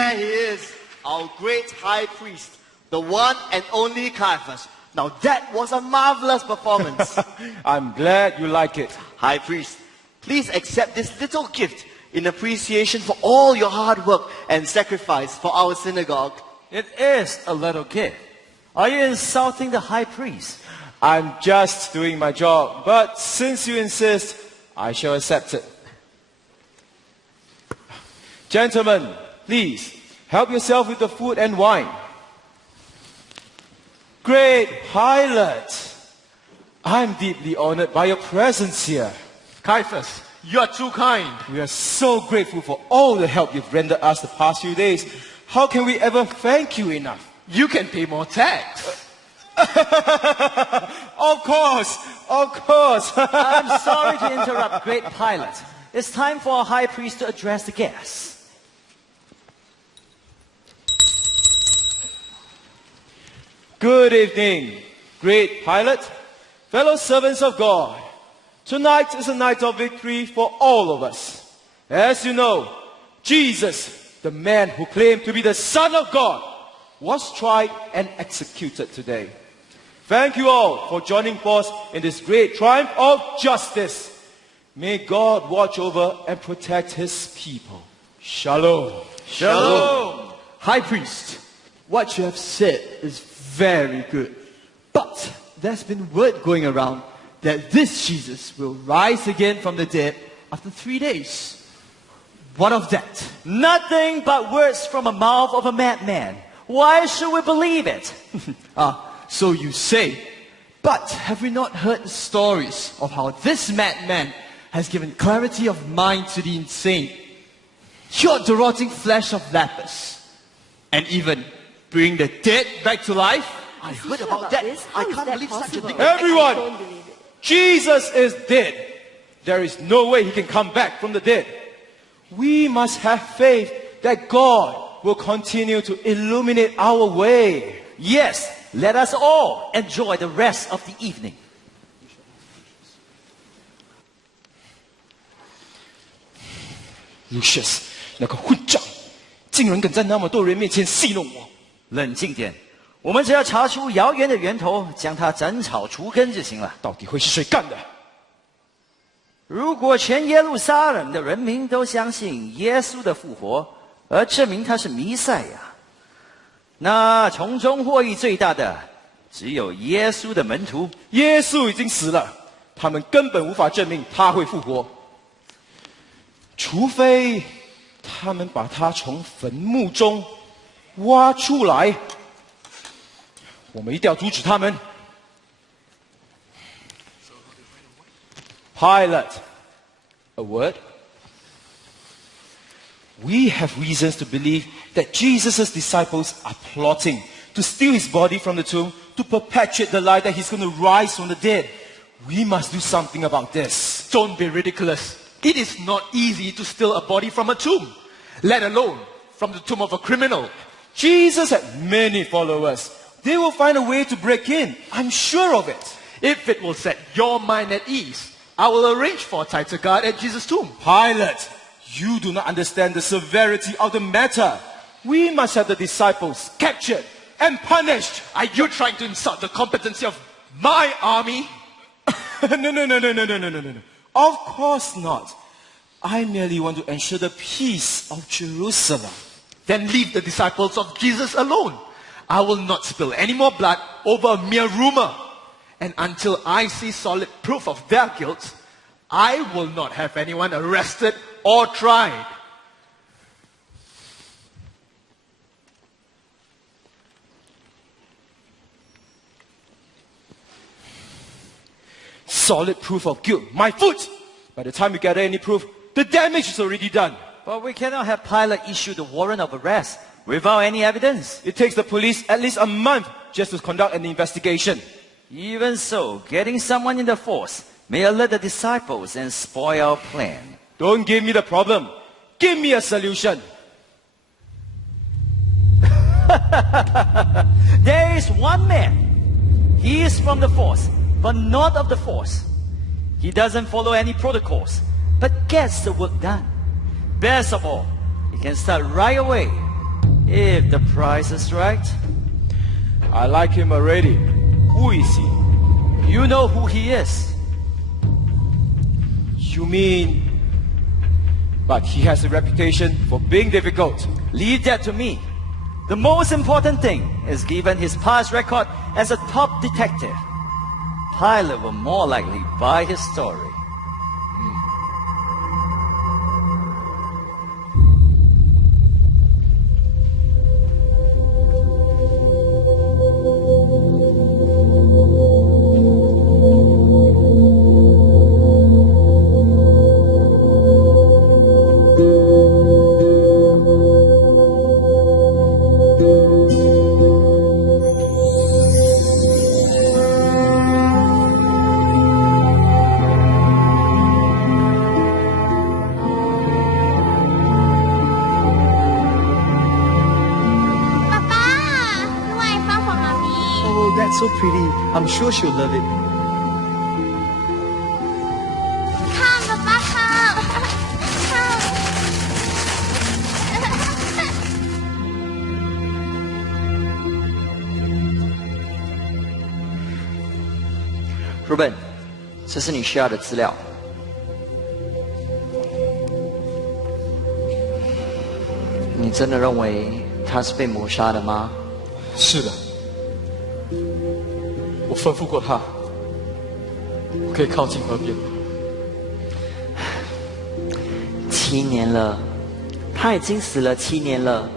There he is, our great high priest, the one and only Caiaphas. Now that was a marvelous performance. I'm glad you like it. High priest, please accept this little gift in appreciation for all your hard work and sacrifice for our synagogue. It is a little gift. Are you insulting the high priest? I'm just doing my job, but since you insist, I shall accept it. Gentlemen, please, help yourself with the food and wine. Great Pilate, I'm deeply honored by your presence here. Caiaphas, you are too kind. We are so grateful for all the help you've rendered us the past few days. How can we ever thank you enough? You can pay more tax. Of course. I'm sorry to interrupt, great Pilate. It's time for our high priest to address the guests. Good evening, great Pilate, fellow servants of God. Tonight is a night of victory for all of us. As you know, Jesus, the man who claimed to be the Son of God, was tried and executed today. Thank you all for joining force in this great triumph of justice. May God watch over and protect his people. Shalom. Shalom. High priest, what you have said is very good. But there's been word going around that this Jesus will rise again from the dead after 3 days. What of that? Nothing but words from the mouth of a madman. Why should we believe it? So you say. But have we not heard the stories of how this madman has given clarity of mind to the insane, cured the rotting flesh of lepers, and even bring the dead back to life? I heard about that. I can't believe such a thing. Everyone, I don't believe it. Jesus is dead. There is no way he can come back from the dead. We must have faith that God will continue to illuminate our way. Yes, let us all enjoy the rest of the evening. Lucius, 那个混账，竟然敢在那么多人面前戏弄我！冷静点，我们只要查出谣言的源头，将它斩草除根就行了。到底会是谁干的？如果全耶路撒冷的人民都相信耶稣的复活，而证明他是弥赛亚，那从中获益最大的只有耶稣的门徒。耶稣已经死了，他们根本无法证明他会复活，除非他们把他从坟墓中挖出来。我们一定要阻止他们。Pilate, a word? We have reasons to believe that Jesus' disciples are plotting to steal his body from the tomb to perpetuate the lie that he's going to rise from the dead. We must do something about this. Don't be ridiculous. It is not easy to steal a body from a tomb, let alone from the tomb of a criminal. Jesus had many followers. They will find a way to break in. I'm sure of it. If it will set your mind at ease, I will arrange for a tighter guard at Jesus' tomb. Pilate, you do not understand the severity of the matter. We must have the disciples captured and punished. Are you trying to insult the competency of my army? No. Of course not. I merely want to ensure the peace of Jerusalem. Then leave the disciples of Jesus alone. I will not spill any more blood over a mere rumor. And until I see solid proof of their guilt, I will not have anyone arrested or tried. Solid proof of guilt. My foot! By the time we gather any proof, the damage is already done. But we cannot have Pilate issue the warrant of arrest without any evidence. It takes the police at least a month just to conduct an investigation. Even so, getting someone in the force may alert the disciples and spoil our plan. Don't give me the problem. Give me a solution. There is one man. He is from the force, but not of the force. He doesn't follow any protocols, but gets the work done. Best of all, he can start right away If the price is right, I like him already. Who is he? you know who he is. You mean... But he has a reputation for being difficult. Leave that to me. The most important thing is given his past record as a top detective. Pilate will more likely buy his story. Oh, that's so pretty. I'm sure she'll love it. 看，爸爸看，看。Ruben，这是你需要的资料。你真的认为他是被谋杀的吗？是的，我吩咐过他，不可以靠近河边。7年了，他已经死了7年了，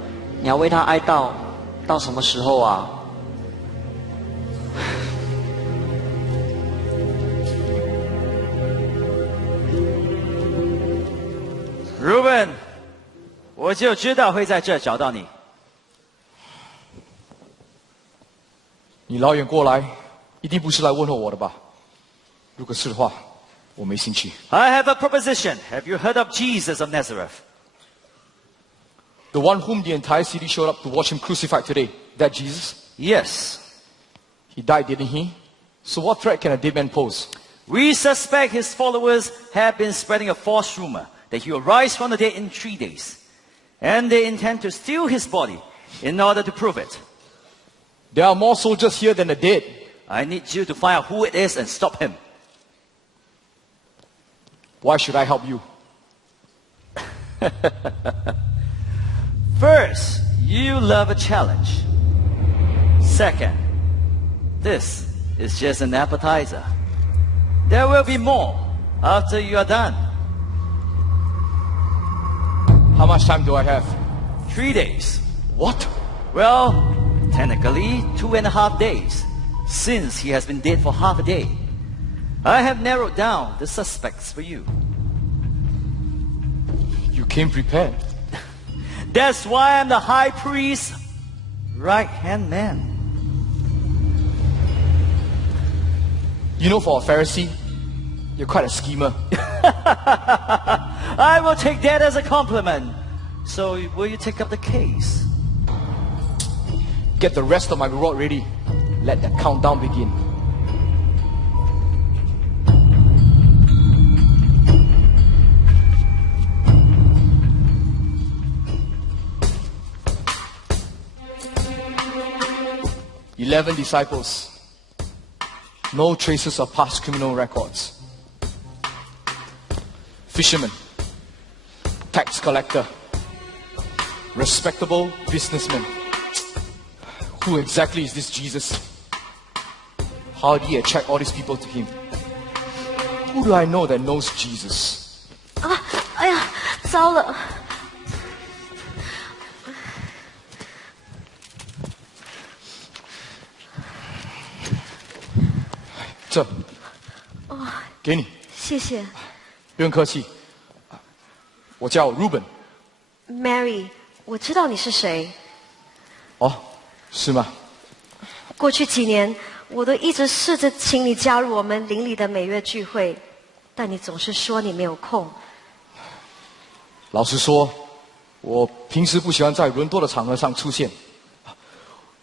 你要为他哀悼到什么时候啊？ Ruben， 我就知道会在这找到你。你老远过来，一定不是来问候我的吧？如果是的话，我没兴趣。 I have a proposition. Have you heard of Jesus of Nazareth? The one whom the entire city showed up to watch him crucified today, that Jesus? Yes. He died, didn't he? So what threat can a dead man pose? We suspect his followers have been spreading a false rumor that he will rise from the dead in 3 days. And they intend to steal his body in order to prove it. There are more soldiers here than the dead. I need you to find out who it is and stop him. Why should I help you? First, you love a challenge. Second, this is just an appetizer. There will be more after you are done. How much time do I have? 3 days. What? Well, technically 2.5 days, since he has been dead for half a day. I have narrowed down the suspects for you. You came prepared. That's why I'm the high priest's right-hand man. You know, for a Pharisee, you're quite a schemer. I will take that as a compliment. So will you take up the case? Get the rest of my reward ready. Let the countdown begin. "11 disciples. No traces of past criminal records. Fisherman. Tax collector. Respectable businessman. Who exactly is this Jesus? How did he attract all these people to him? Who do I know that knows Jesus?" 啊，哎呀，糟了！这，给你，谢谢不用客气。我叫 Ruben。 ，Mary，我知道你是谁。哦，是吗？过去几年，我都一直试着请你加入我们邻里的每月聚会，但你总是说你没有空。老实说，我平时不喜欢在人多的场合上出现。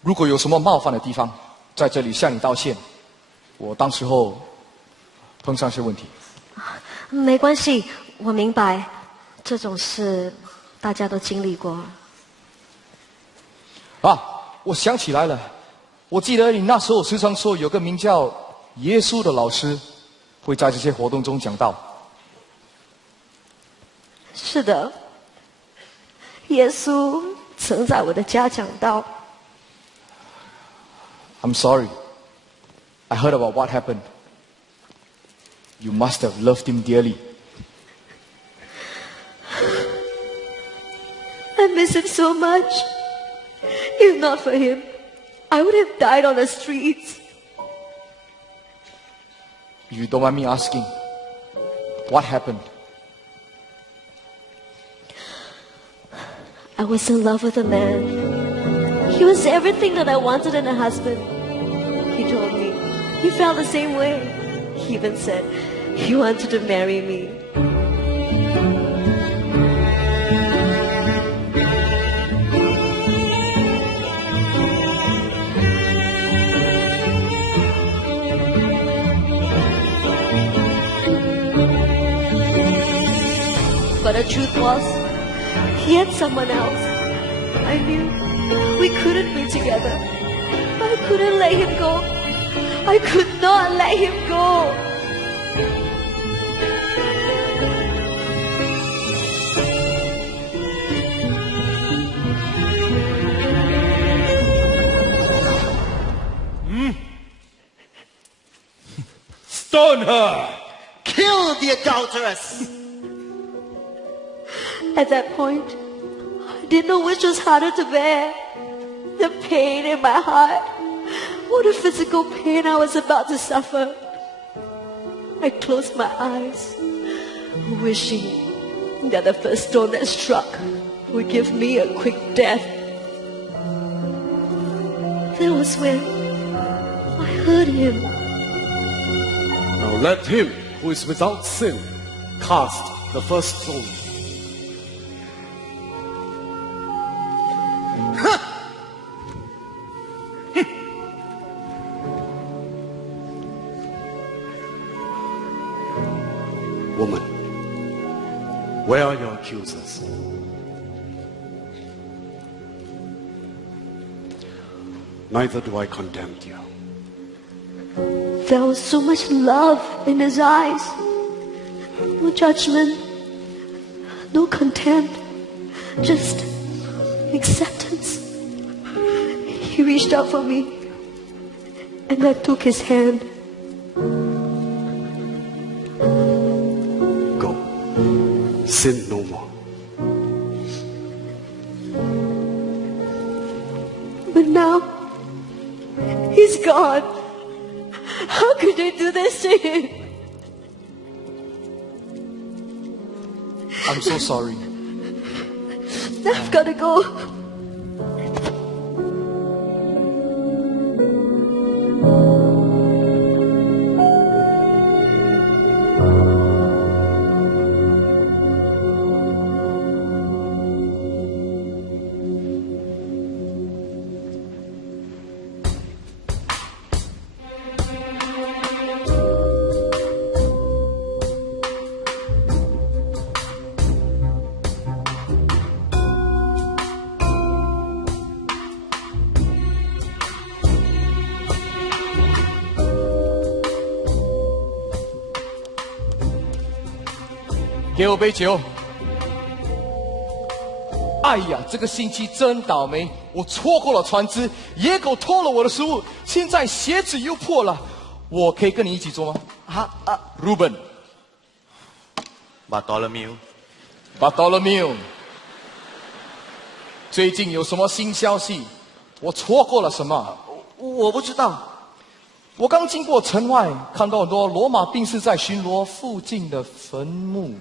如果有什么冒犯的地方，在这里向你道歉。我当时候碰上些问题。没关系，我明白，这种事大家都经历过。啊，我想起来了，我记得你那时候时常说有个名叫耶稣的老师会在这些活动中讲道。是的，耶稣曾在我的家讲道。I'm sorry. I heard about what happened. You must have loved him dearly. I miss him so much. If not for him, I would have died on the streets. If you don't mind me asking, what happened? I was in love with a man. He was everything that I wanted in a husband. He told me he felt the same way. He even said he wanted to marry me. But the truth was, he had someone else. I knew we couldn't be together. I couldn't let him go. I could not let him go. Stone her! Kill the adulteress! At that point, I didn't know which was harder to bear. The pain in my heart, or the physical pain I was about to suffer. I closed my eyes, wishing that the first stone that struck would give me a quick death. That was when I heard him. Now let him who is without sin cast the first stone. Woman, where are your accusers? Neither do I condemn you. There was so much love in his eyes. No judgment, no contempt, just acceptance. He reached out for me, and I took his hand. Go. Sin no more. But now, he's gone. How could they do this to him? I'm so sorry. I've got to go.给我杯酒。哎呀，这个星期真倒霉，我错过了船只，野狗偷了我的食物，现在鞋子又破了。我可以跟你一起做吗？Ruben。Bartholomew。最近有什么新消息？我错过了什么？我不知道。我刚经过城外，看到很多罗马兵士在巡逻附近的坟墓。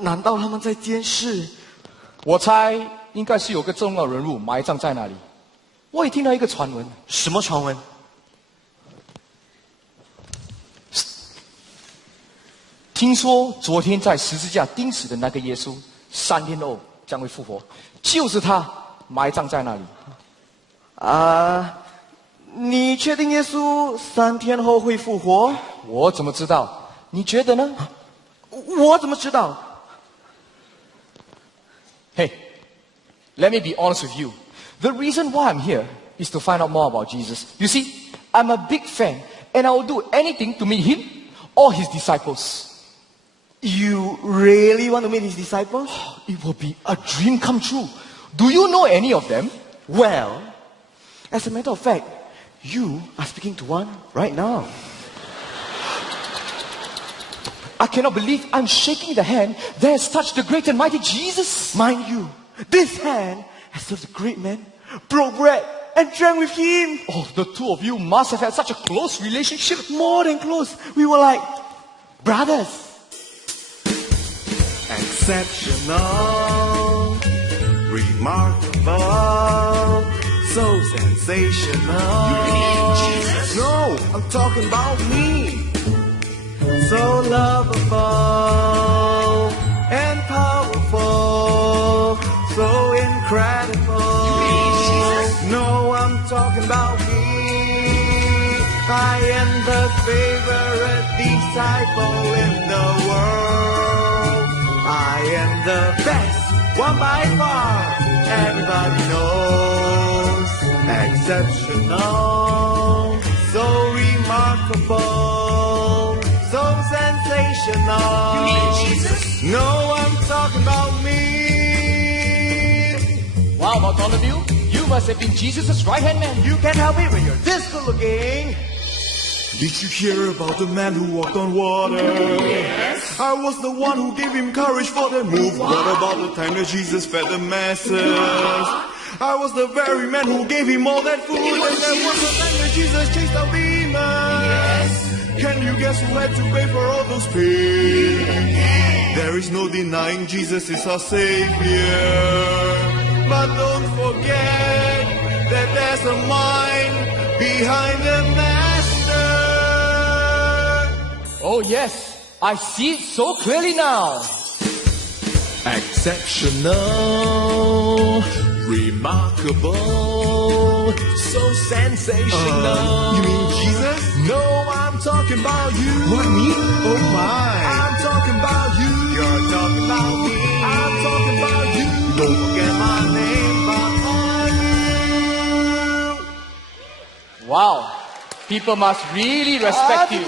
难道他们在监视？我猜应该是有个重要人物埋葬在那里。我也听到一个传闻。什么传闻？听说昨天在十字架钉死的那个耶稣，3天后将会复活，就是他埋葬在那里。你确定耶稣3天后会复活？我怎么知道？你觉得呢？我怎么知道？Hey, let me be honest with you. The reason why I'm here is to find out more about Jesus. You see, I'm a big fan, and I will do anything to meet him or his disciples. You really want to meet his disciples? It will be a dream come true. Do you know any of them? Well, as a matter of fact, you are speaking to one right now. I cannot believe I'm shaking the hand that has touched the great and mighty Jesus. Mind you, this hand has served a great man, broke bread, and drank with him. Oh, the two of you must have had such a close relationship. More than close. We were like brothers. Exceptional, remarkable, so sensational. You mean Jesus? No, I'm talking about me. So lovable and powerful, so incredible. You mean Jesus? No, I'm talking about me. I am the favorite disciple in the world. I am the best, one by far. Everybody knows. Exceptional, so remarkable, so sensational. You mean Jesus? No, I'm talking about me. Wow, Bartholomew, you must have been Jesus' right-hand man. You can't help it when you're this good looking. Did you hear about the man who walked on water? Yes. I was the one who gave him courage for the move. What about the time that Jesus fed the masses? I was the very man who gave him all that food. And there was the time that Jesus chased out demons. Yes. Can you guess who had to pay for all those pains? There is no denying Jesus is our Savior. But don't forget that there's a mind behind the master. Oh yes, I see it so clearly now. Exceptional, remarkable, so sensational. You mean Jesus? No, I'm talking about you. What, me? Oh my. I'm talking about you. You're talking about me. I'm talking about you. Don't forget my name, Bartholomew. Wow, people must really respect you.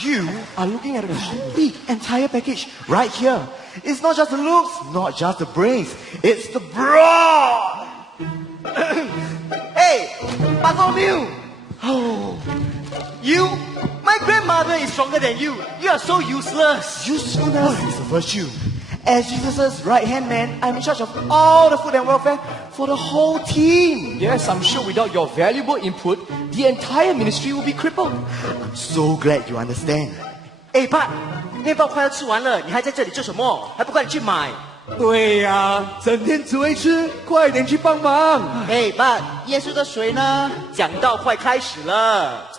You are looking at the complete entire package right here. It's not just the looks, not just the brains, it's the broad. Hey, Bartholomew! Oh, you? My grandmother is stronger than you. You are so useless. Usefulness is a virtue. As Jesus' right-hand man, I'm in charge of all the food and welfare for the whole team. Yes, I'm sure without your valuable input, the entire ministry will be crippled. I'm so glad you understand. 哎，爸，面包快要吃完了，你还在这里做什么？还不快点去买？对呀，整天只会吃，快点去帮忙。哎，爸，耶稣的水呢？讲道快开始了。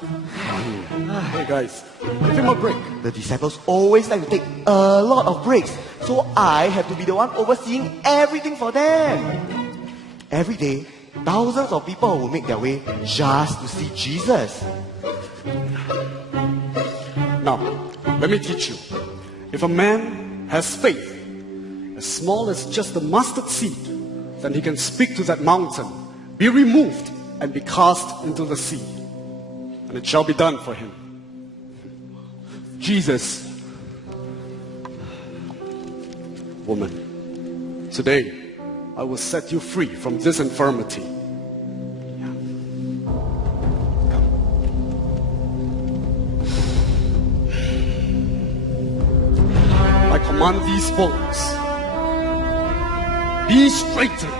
Hey guys, give him a break. The disciples always like to take a lot of breaks, so I have to be the one overseeing everything for them. Every day, thousands of people will make their way just to see Jesus. Now, let me teach you. If a man has faith, as small as just a mustard seed, then he can speak to that mountain, be removed, and be cast into the sea. And it shall be done for him. Jesus. Woman, today I will set you free from this infirmity. I command these bones, be straightened.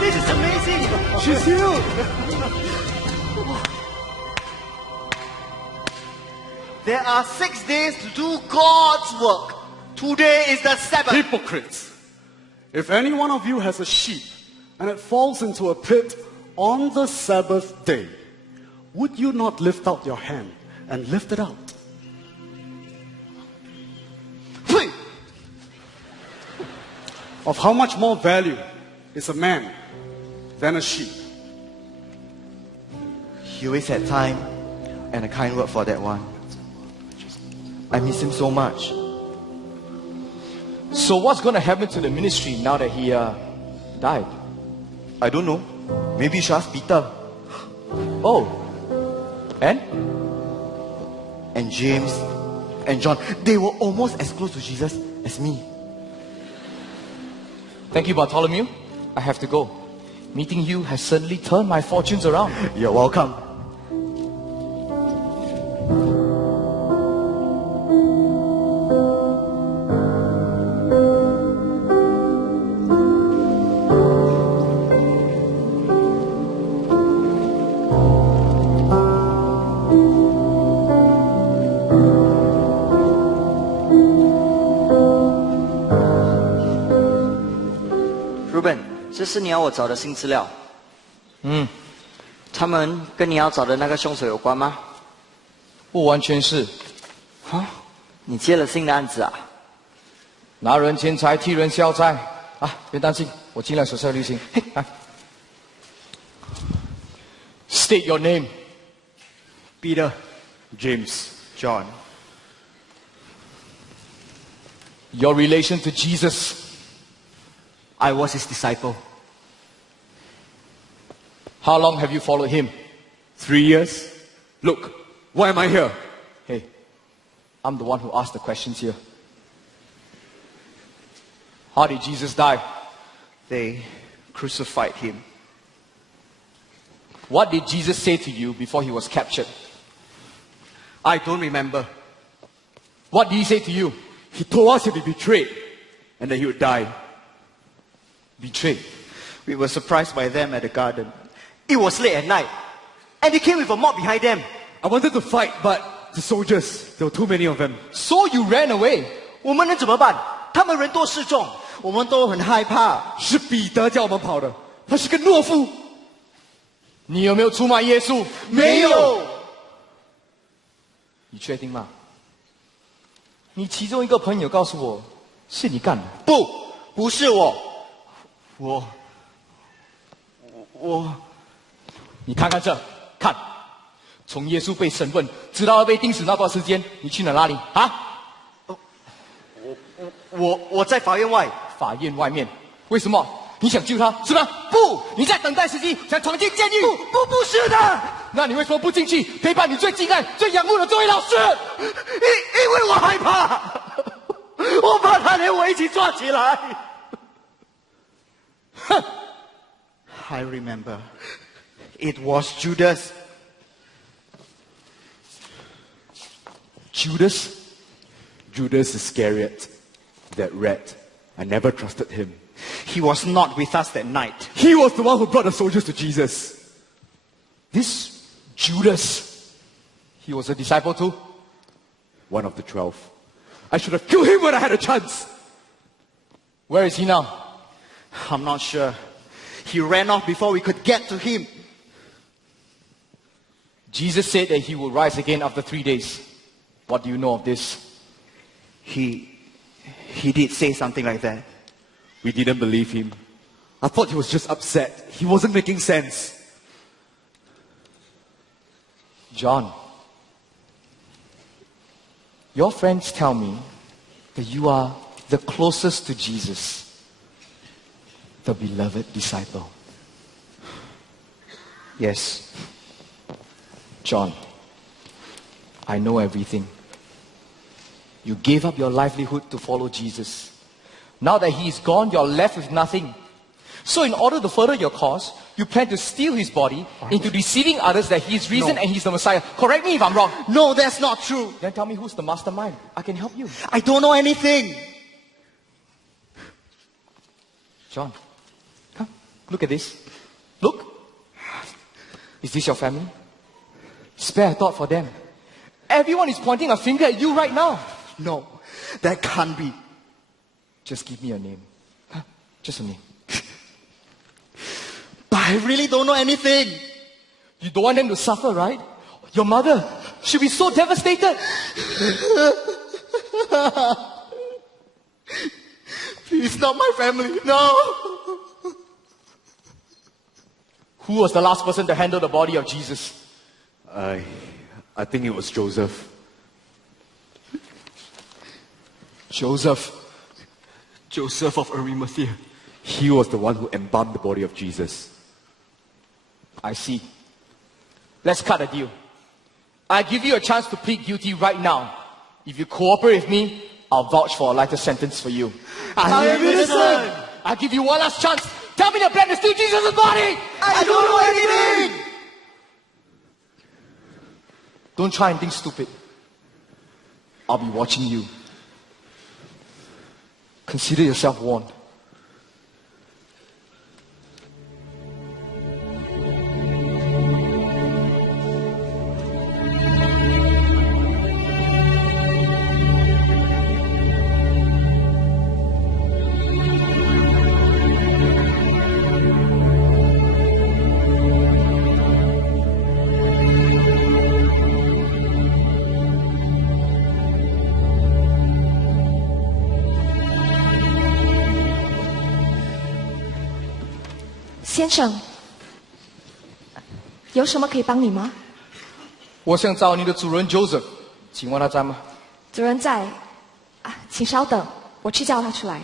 This is amazing. She's healed. There are 6 days to do God's work. Today is the Sabbath. Hypocrites! If any one of you has a sheep and it falls into a pit on the Sabbath day, would you not lift out your hand and lift it out? Of how much more value is a man than a sheep? He always had time and a kind word for that one. I miss him so much. So what's going to happen to the ministry now that he died? I don't know. Maybe you should ask Peter. Oh. And? And James and John. They were almost as close to Jesus as me. Thank you, Bartholomew. I have to go. Meeting you has certainly turned my fortunes around. You're welcome. Ruben，这是你要我找的新资料。他们跟你要找的那个凶手有关吗？不完全是。啊，你接了新的案子啊？拿人钱财替人消灾啊！别担心，我尽量手下留情。嘿，来 ，State your name. Peter, James, John. Your relation to Jesus. I was his disciple. How long have you followed him? 3 years. Look, why am I here? Hey, I'm the one who asked the questions here. How did Jesus die? They crucified him. What did Jesus say to you before he was captured? I don't remember. What did he say to you? He told us he'd be betrayed and that he would die. Betrayed. We were surprised by them at the garden. It was late at night, and they came with a mob behind them. I wanted to fight, but the soldiers, there were too many of them. So you ran away. 我们能怎么办？他们人多势众，我们都很害怕。是彼得叫我们跑的，他是个懦夫。你有没有出卖耶稣？没有。你确定吗？你其中一个朋友告诉我，是你干的。不是我。你看看这，看，从耶稣被审问，直到要被钉死那段时间，你去了哪里啊？我在法院外。法院外面，为什么？你想救他是吗？不，你在等待时机，想闯进监狱。不是的。那你为什么不进去陪伴你最敬爱、最仰慕的这位老师？因为我害怕，我怕他连我一起抓起来。哼 I remember. It was Judas. Judas? Judas Iscariot. That rat. I never trusted him. He was not with us that night. He was the one who brought the soldiers to Jesus. This Judas, he was a disciple too? One of the 12. I should have killed him when I had a chance. Where is he now? I'm not sure. He ran off before we could get to him. Jesus said that he will rise again after 3 days. What do you know of this? He did say something like that. We didn't believe him. I thought he was just upset. He wasn't making sense. John, your friends tell me that you are the closest to Jesus, the beloved disciple. Yes. John, I know everything. You gave up your livelihood to follow Jesus. Now that he is gone, you're left with nothing. So in order to further your cause, you plan to steal his body into deceiving others that he is risen and he's the Messiah. Correct me if I'm wrong. No, that's not true. Then tell me who's the mastermind. I can help you. I don't know anything. John, come, look at this. Look. Is this your family? Spare a thought for them. Everyone is pointing a finger at you right now. No, that can't be. Just give me a name. Huh? Just a name. But I really don't know anything. You don't want them to suffer, right? Your mother, she'll be so devastated. Please, not my family. No. Who was the last person to handle the body of Jesus? I think it was Joseph. Joseph. Joseph of Arimathea. He was the one who embalmed the body of Jesus. I see. Let's cut a deal. I give you a chance to plead guilty right now. If you cooperate with me, I'll vouch for a lighter sentence for you. I am innocent. I give you one last chance. Tell me the plan to steal Jesus' body. I don't know anything. Don't try and think stupid. I'll be watching you. Consider yourself warned.先生，有什么可以帮你吗？我想找你的主人 Joseph， 请问他在吗？主人在，请稍等，我去叫他出来。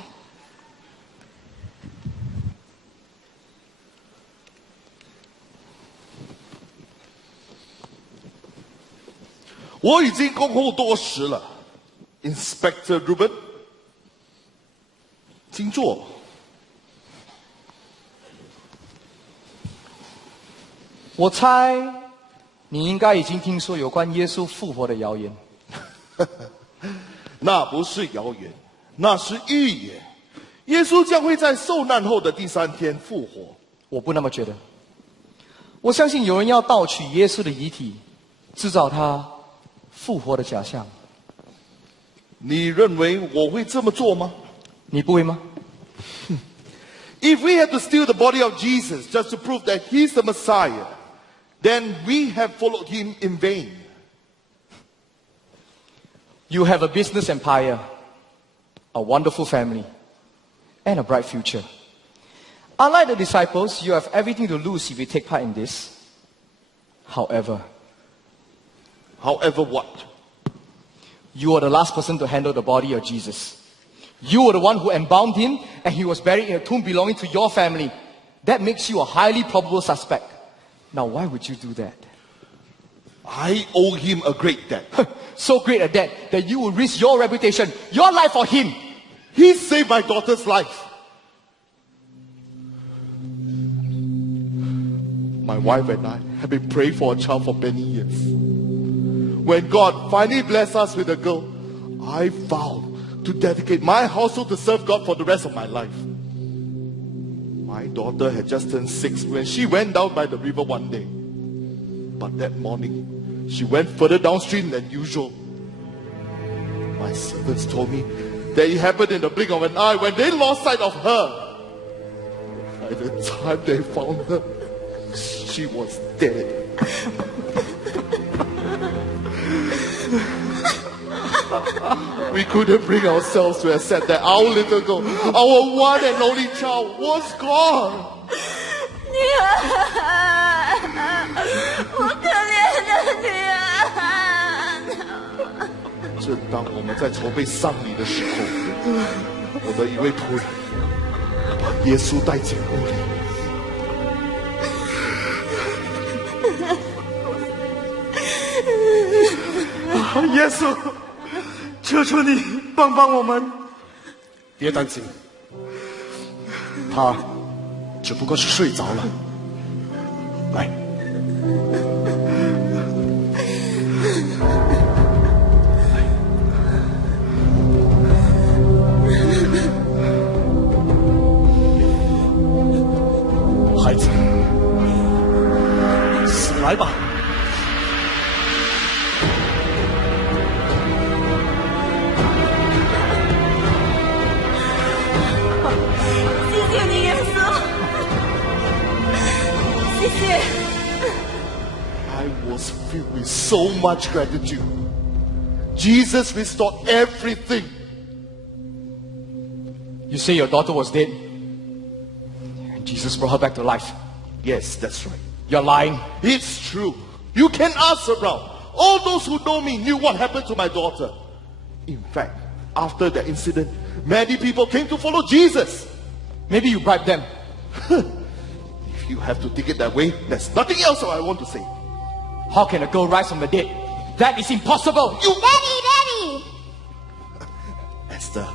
我已经恭候多时了 ，Inspector Ruben， 请坐。我猜你应该已经听说有关耶稣复活的谣言。那不是谣言，那是预言。耶稣将会在受难后的第3天复活。我不那么觉得。我相信有人要盗取耶稣的遗体，制造他复活的假象。你认为我会这么做吗？你不会吗？ If we had to steal the body of Jesus just to prove that he's the Messiah, then we have followed him in vain. You have a business empire, a wonderful family, and a bright future. Unlike the disciples, you have everything to lose if you take part in this. However, what? You are the last person to handle the body of Jesus. You were the one who embalmed him, and he was buried in a tomb belonging to your family. That makes you a highly probable suspect. Now, why would you do that? I owe him a great debt. So great a debt that you would risk your reputation, your life for him. He saved my daughter's life. My wife and I have been praying for a child for many years. When God finally blessed us with a girl, I vowed to dedicate my household to serve God for the rest of my life. My daughter had just turned 6 when she went down by the river one day. But that morning, she went further downstream than usual. My servants told me that it happened in the blink of an eye when they lost sight of her. By the time they found her, she was dead. We couldn't bring ourselves to accept that our little girl, our one and only child, was gone. 女儿，我可怜的女儿。正当我们在筹备丧礼的时候，我的一位仆人把耶稣带进屋里。耶稣，求求你帮帮我们！别担心，他只不过是睡着了。来，孩子，醒来吧。I was filled with so much gratitude. Jesus restored everything. You say your daughter was dead, and Jesus brought her back to life. Yes, that's right. You're lying. It's true. You can ask around. All those who know me knew what happened to my daughter. In fact, after that incident, many people came to follow Jesus. Maybe you bribed them. If you have to take it that way, there's nothing else I want to say. How can a girl rise from the dead? That is impossible. Daddy! Esther,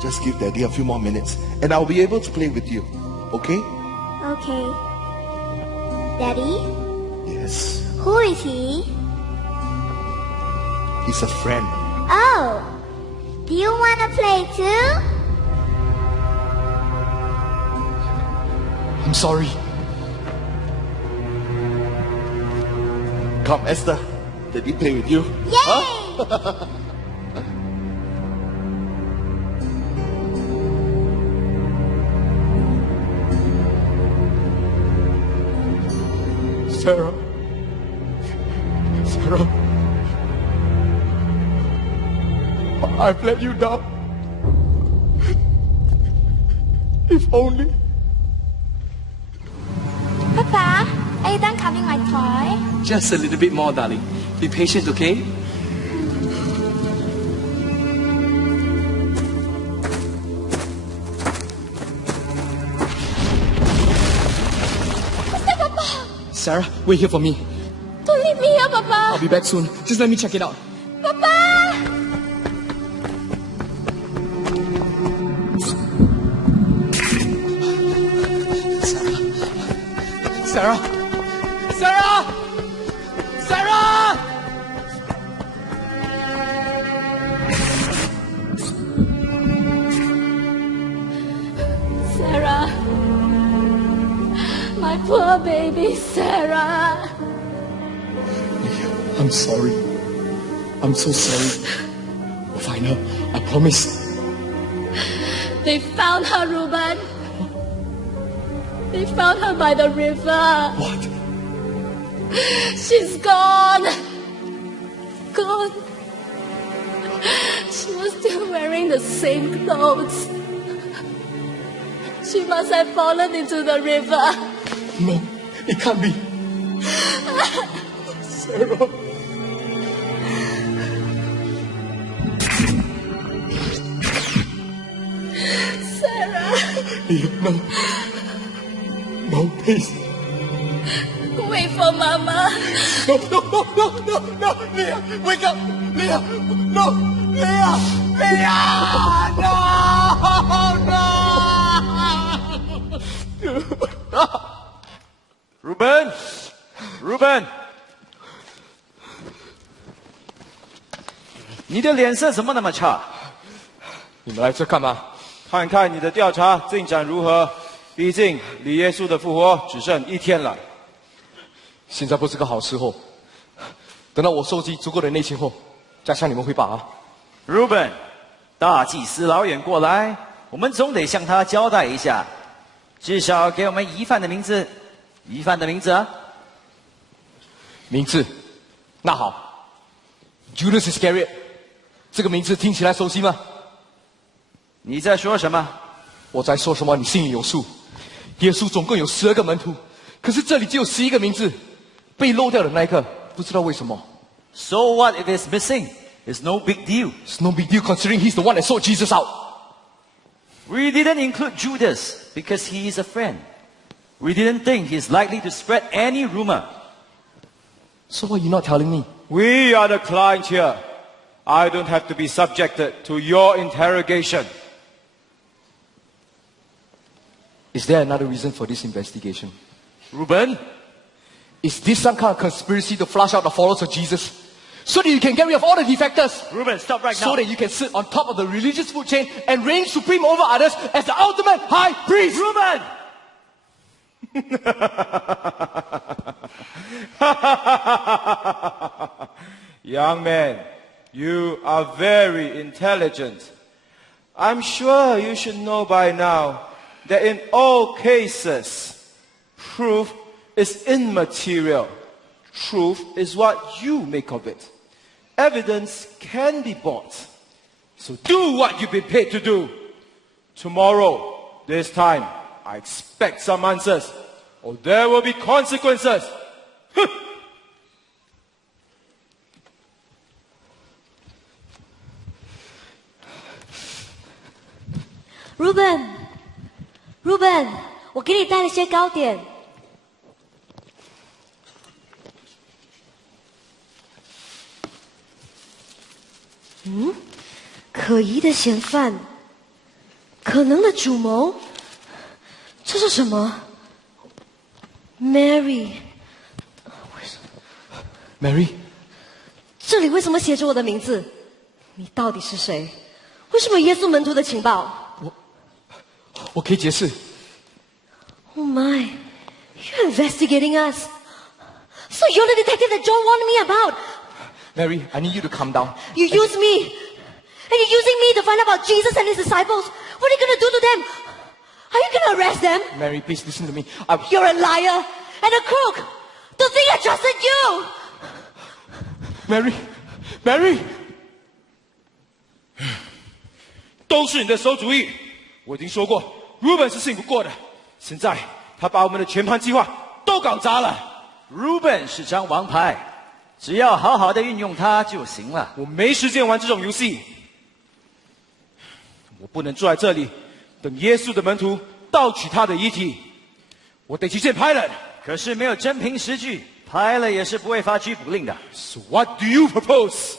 just give Daddy a few more minutes and I'll be able to play with you. Okay? Okay. Daddy? Yes. Who is he? He's a friend. Oh, do you want to play too? I'm sorry. Come, Esther. Daddy play with you. Yay! Huh? Sarah. I've let you down. If only. Papa, are you done carving my toy? Just a little bit more, darling. Be patient, okay? Sarah, wait here for me. Don't leave me here, Papa. I'll be back soon. Just let me check it out. Papa! Sarah! Sarah! Sarah! Sarah. My poor baby, Sarah. I'm sorry. I'm so sorry. We'll find her. I promise. They found her, Reuben. They found her by the river. What? She's gone. Gone. She was still wearing the same clothes. She must have fallen into the river. No, it can't be. Sarah. Sarah. No. No, please. Wait for Mama. No. Leah, wake up. Leah, no. Leah, no. Reuben， 你的脸色怎么那么差？你们来这干嘛？看看你的调查进展如何？毕竟离耶稣的复活只剩1天了。现在不是个好时候，等到我收集足够的内情后，再向你们汇报啊。Reuben，大祭司老远过来，我们总得向他交代一下，至少给我们疑犯的名字。疑犯的名字啊？名字？那好 ，Judas Iscariot， 这个名字听起来熟悉吗？你在说什么？我在说什么？你心里有数。耶稣总共有12个门徒，可是这里只有11个名字，被漏掉的那一个，不知道为什么。So what if it's missing? It's no big deal. It's no big deal considering he's the one that sought Jesus out. We didn't include Judas because he is a friend. We didn't think he's likely to spread any rumor. So what are you not telling me? We are the client here. I don't have to be subjected to your interrogation. Is there another reason for this investigation? Reuben? Is this some kind of conspiracy to flush out the followers of Jesus? So that you can get rid of all the defectors? Reuben, stop right now. So that you can sit on top of the religious food chain and reign supreme over others as the ultimate high priest? Reuben! Young man, you are very intelligent. I'm sure you should know by now that in all cases, proof is immaterial. Truth is what you make of it. Evidence can be bought. So do what you've been paid to do. Tomorrow, this time, I expect some answers, or there will be consequences. Ruben，我给你带了些糕点。可疑的嫌犯，可能的主谋，这是什么 ？Mary， 这里为什么写着我的名字？你到底是谁？为什么耶稣门徒的情报？我可以解释。Oh my, you're investigating us. So you're the detective that John warned me about. Mary, I need you to calm down. You use me. And you're using me to find out about Jesus and his disciples. What are you going to do to them? Are you going to arrest them? Mary, please listen to me. You're a liar and a crook. To think I trusted you. Mary. 都是你的馊主意。我已经说过 ，Ruben 是信不过的。现在他把我们的全盘计划都搞砸了。Ruben 是张王牌，只要好好的运用它就行了。我没时间玩这种游戏。我不能坐在这里等耶稣的门徒盗取他的遗体。我得去见 Pilate。可是没有真凭实据，Pilate 也是不会发拘捕令的。So what do you propose?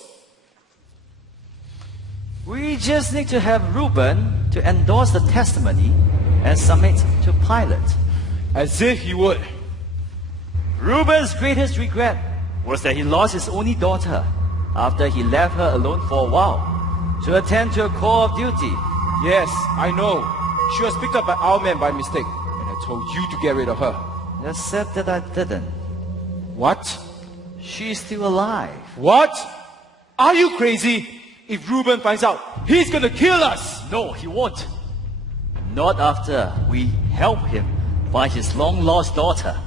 We just need to have Ruben to endorse the testimony and submit to Pilate. As if he would. Ruben's greatest regret was that he lost his only daughter after he left her alone for a while to attend to a call of duty. Yes, I know. She was picked up by our men by mistake, and I told you to get rid of her. Except that I didn't. What? She's still alive. What? Are you crazy? If Ruben finds out, he's gonna kill us. No, he won't. Not after we help him find his long-lost daughter.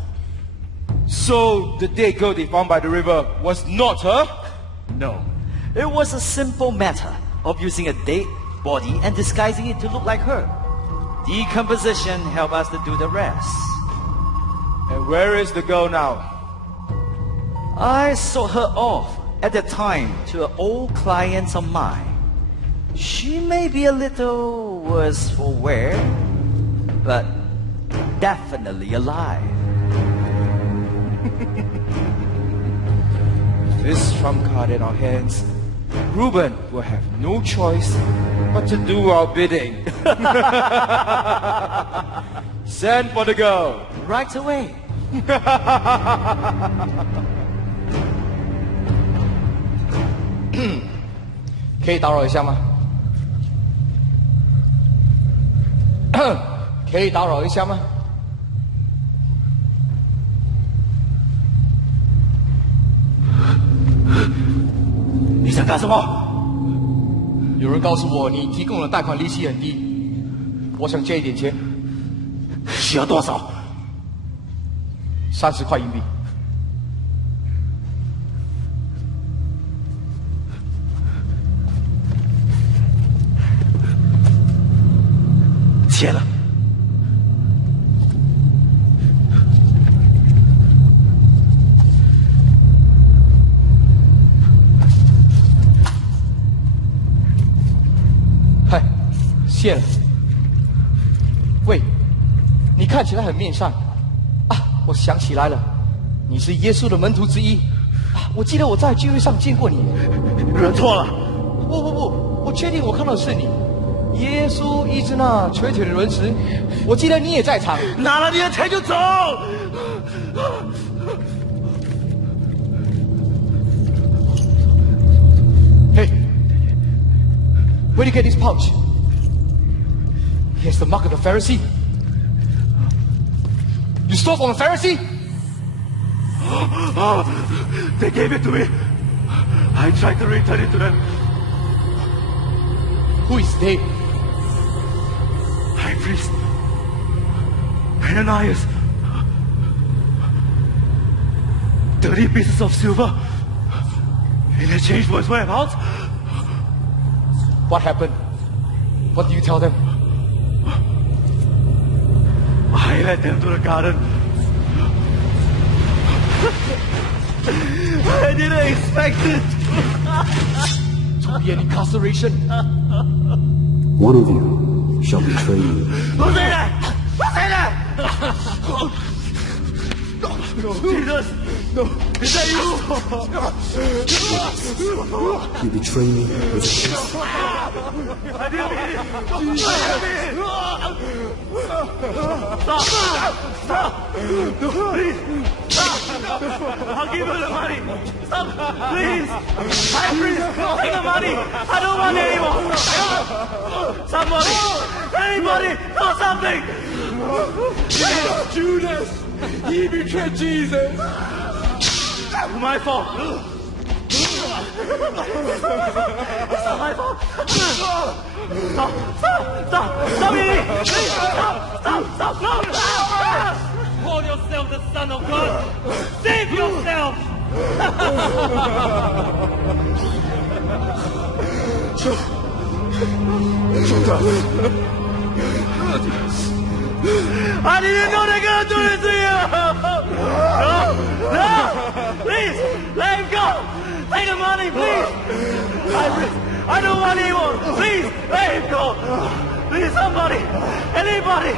So, the dead girl they found by the river was not her? No. It was a simple matter of using a dead body and disguising it to look like her. Decomposition helped us to do the rest. And where is the girl now? I sold her off at the time to an old client of mine. She may be a little worse for wear, but definitely alive. This trump card in our hands, Ruben will have no choice but to do our bidding. Send for the girl. Right away. 可以打扰一下吗？可以打扰一下吗？你想干什么？有人告诉我你提供的贷款利息很低，我想借一点钱。需要多少？30块硬币。签了。嗨，谢了。喂，你看起来很面善啊！我想起来了，你是耶稣的门徒之一啊！我记得我在聚会上见过你。认错了。不，我确定我看到的是你。耶稣医治那瘸腿的人时，我记得你也在场。拿了你的钱就走。Hey, where did you get this pouch? Here's the mark of the Pharisee. You stole from a Pharisee? They gave it to me. I tried to return it to them. Who is they? High priest Ananias. 30 pieces of silver in exchange for his whereabouts. What happened? What did you tell them? I led them to the garden. I didn't expect it. To be an incarceration. One of you shall betray you. Who's in it? Who's in it? No, Jesus! No! Is that you? You betray me with a kiss. I didn't mean it! Stop! Please! Stop! I'll give you the money! Stop! Please! Please! Take the money! I don't want it anymore! Somebody! Anybody! Do something! Judas! He betrayed Jesus! My fault! It's not my fault! Stop me! Please, stop! No! Call yourself the Son of God! Save yourself! I didn't know they're gonna do this to you! No! Please! Let him go! Take the money, please! I don't want anyone! Please! Let him go! Please, somebody! Anybody!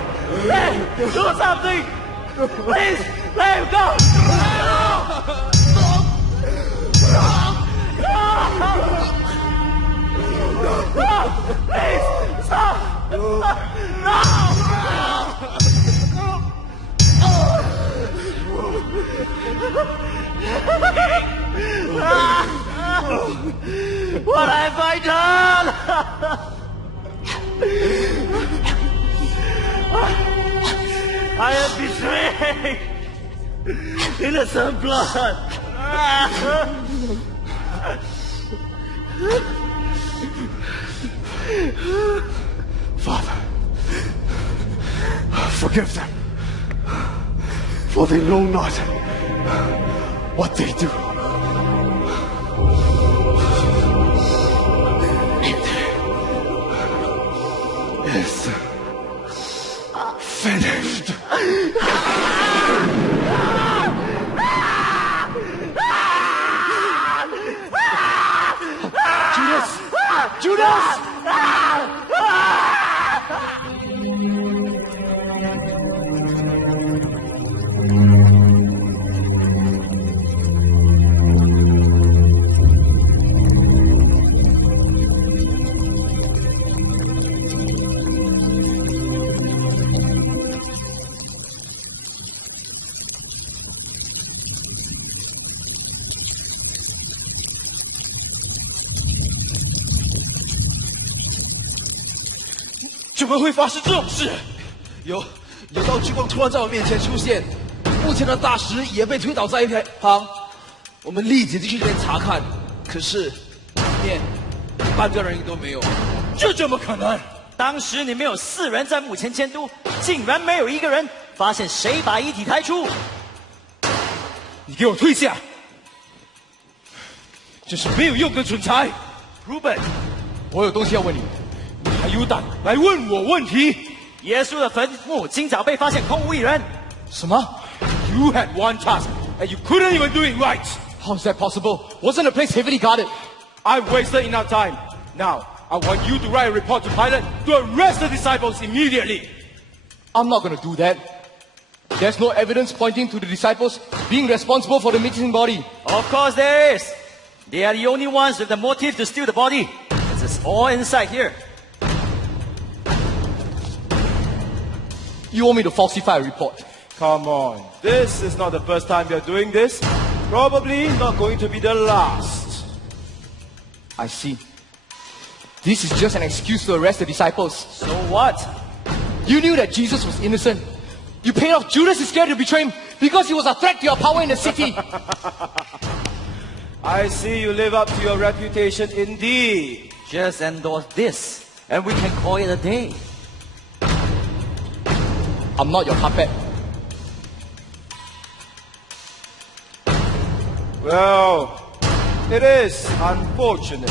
Do something! Please! Let him go! Please! Stop! No! What have I done? I have betrayed innocent blood. Father, forgive them, for they know not what they do. It is finished. Judas!怎么会发生这种事？有道聚光突然在我面前出现，目前的大石也被推倒在一旁。我们立即进去那边查看，可是里面半个人影都没有。这怎么可能？当时你们有4人在墓前监督，竟然没有一个人发现谁把遗体抬出。你给我退下！这是没有用的蠢材。Ruben， 我有东西要问你。你还有胆来问我问题？耶稣的坟墓今早被发现空无一人。什么 ？You had one task and you couldn't even do it right. How is that possible? Wasn't the place heavily guarded? I've wasted enough time. Now, I want you to write a report to Pilate to arrest the disciples immediately. I'm not going to do that. There's no evidence pointing to the disciples being responsible for the missing body. Of course there is. They are the only ones with the motive to steal the body. It's all inside here. You want me to falsify a report? Come on. This is not the first time you're doing this. Probably not going to be the last. I see. This is just an excuse to arrest the disciples. So what? You knew that Jesus was innocent. You paid off Judas Iscariot to betray him because he was a threat to your power in the city. I see you live up to your reputation indeed. Just endorse this, and we can call it a day. I'm not your puppet. Well, it is unfortunate.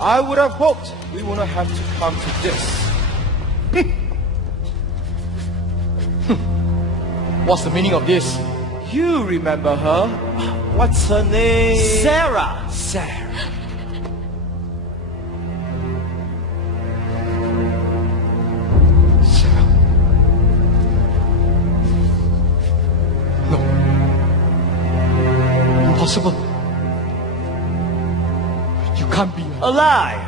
I would have hoped we wouldn't have to come to this. What's the meaning of this? You remember her? What's her name? Sarah. Sarah. impossible. You can't be A lie.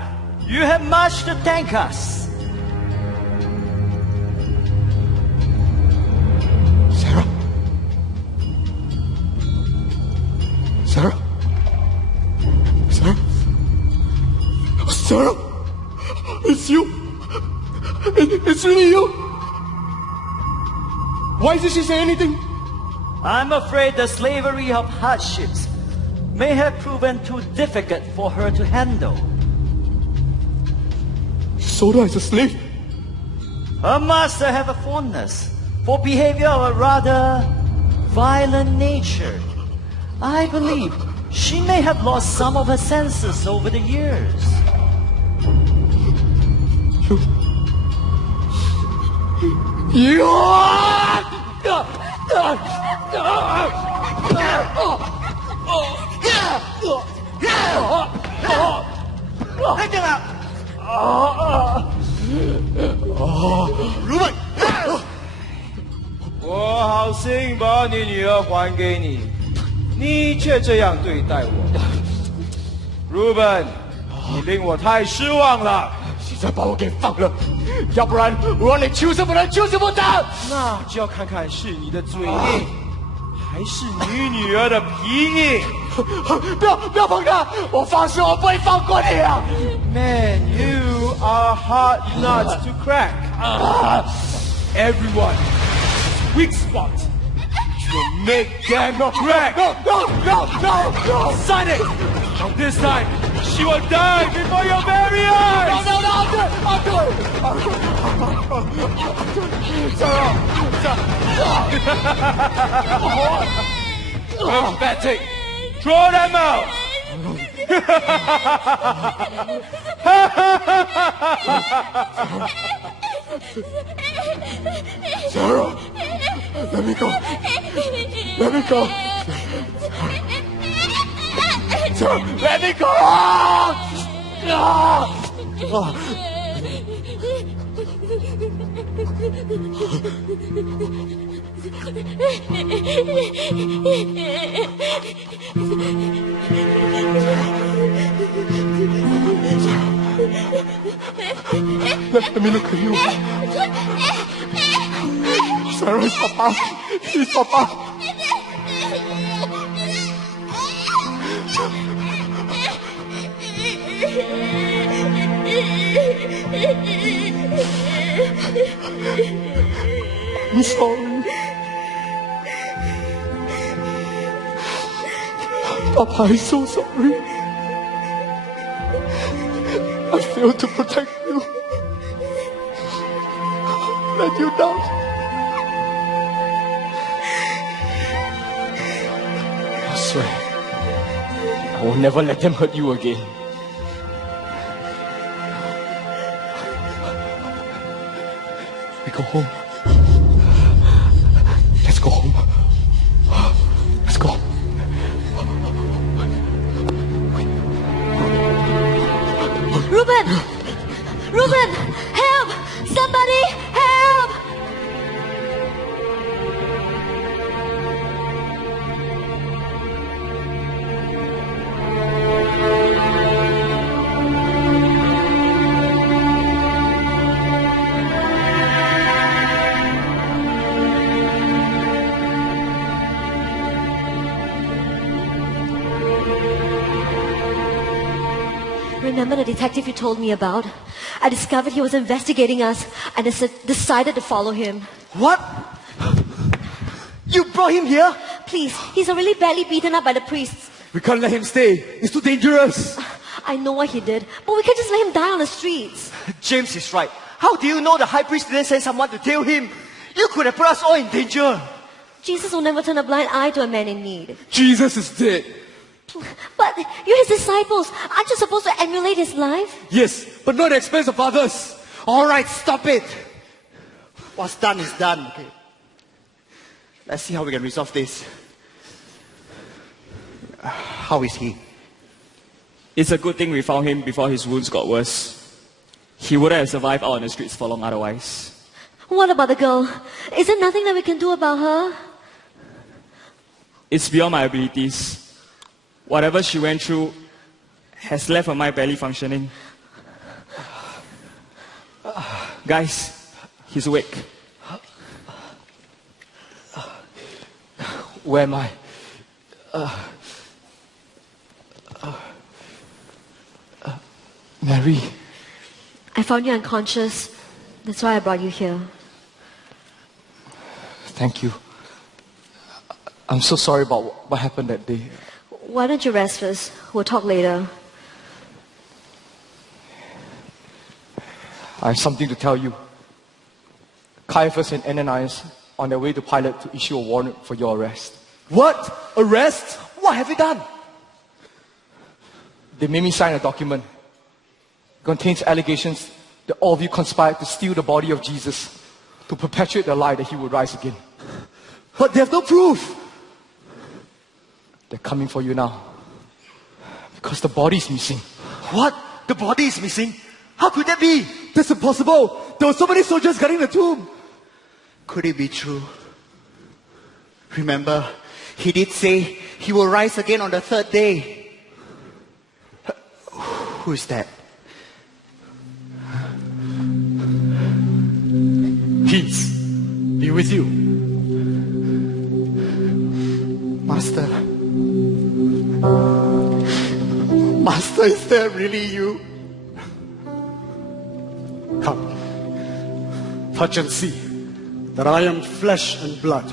You have much to thank us. Sarah. Sarah. Sarah. Sarah. It's you. It's really you. Why did she say anything? I'm afraid the slavery of hardships may have proven too difficult for her to handle. Sold her as a slave. Her master have a fondness for behavior of a rather violent nature. I believe she may have lost some of her senses over the years. You. Reuben，我好心把你女儿还给你，你却这样对待我。Reuben，你令我太失望了。现在把我给放了，要不然我让你求什么人求什么的。那就要看看是你的嘴硬，还是你女儿的皮硬。不要碰他！我发誓我不会放过你啊 Man, you are hard nuts to crack. Everyone, weak spot. You'll make them crack. No! Sign it. And this time, she will die before your very eyes. No! I'll do it. Sarah. Pathetic. Throw them out. Sarah, let me go. Let me go. Sarah, let me go. Let me look at you. Sarah, it's Papa. It's Papa. I'm sorry. Papa, I'm so sorry. I failed to protect you. Let you down. I swear, I will never let them hurt you again. We go home. Let's go home. Let's go. Reuben! Help! Somebody help! Remember the detective you told me about? I discovered he was investigating us and I decided to follow him. What? You brought him here? Please, he's already badly beaten up by the priests. We can't let him stay. It's too dangerous. I know what he did, but we can't just let him die on the streets. James is right. How do you know the high priest didn't send someone to kill him? You could have put us all in danger. Jesus will never turn a blind eye to a man in need. Jesus is dead. But you're his disciples. Aren't you supposed to emulate his life? Yes, but not at the expense of others. All right, stop it. What's done is done. Okay. Let's see how we can resolve this. How is he? It's a good thing we found him before his wounds got worse. He wouldn't have survived out on the streets for long otherwise. What about the girl? Is there nothing that we can do about her? It's beyond my abilities. Whatever she went through has left her mind barely functioning. Guys, he's awake. Where am I? Mary. I found you unconscious. That's why I brought you here. Thank you. I'm so sorry about what happened that day. Why don't you rest first? We'll talk later. I have something to tell you. Caiaphas and Ananias on their way to Pilate to issue a warrant for your arrest. What? Arrest? What have you done? They made me sign a document. It contains allegations that all of you conspired to steal the body of Jesus, to perpetuate the lie that he would rise again. But they have no proof. They're coming for you now. Because the body is missing. What? The body is missing? How could that be? That's impossible. There were so many soldiers guarding the tomb. Could it be true? Remember, he did say he will rise again on the third day. Who is that? Peace be with you. Master. Master, is that really you? Come, touch and see that I am flesh and blood.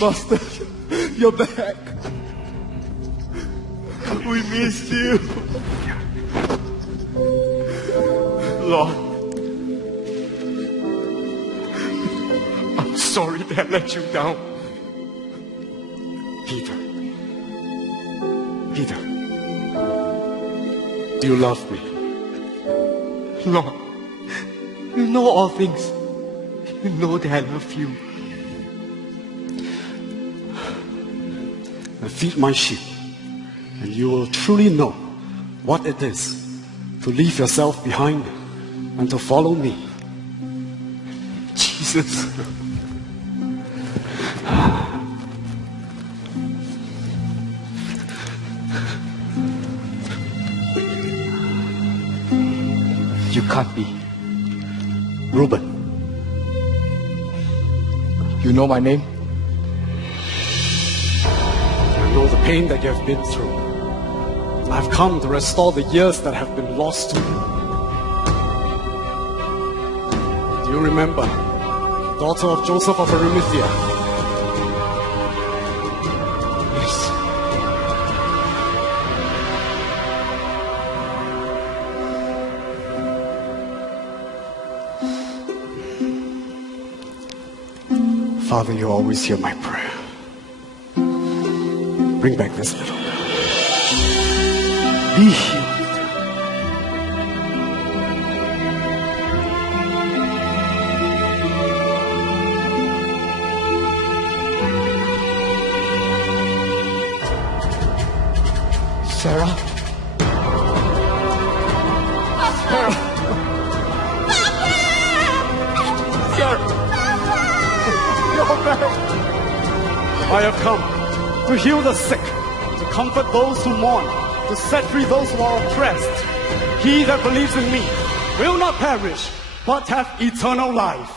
Master, you're back. We missed you. Lord, I'm sorry that I let you down. Peter. Peter. Do you love me? Lord, you know all things. You know that I love you. Then feed my sheep, and you will truly know what it is to leave yourself behind and to follow me. Jesus. You can't be. Reuben. You know my name? I know the pain that you have been through. I've come to restore the years that have been lost to you. Do you remember, daughter of Joseph of Arimathea? Yes. Father, you always hear my prayer. Bring back this little girl. Be healed. Sarah? I have come to heal the sick, to comfort those who mourn, to set free those who are oppressed. He that believes in me will not perish, but have eternal life.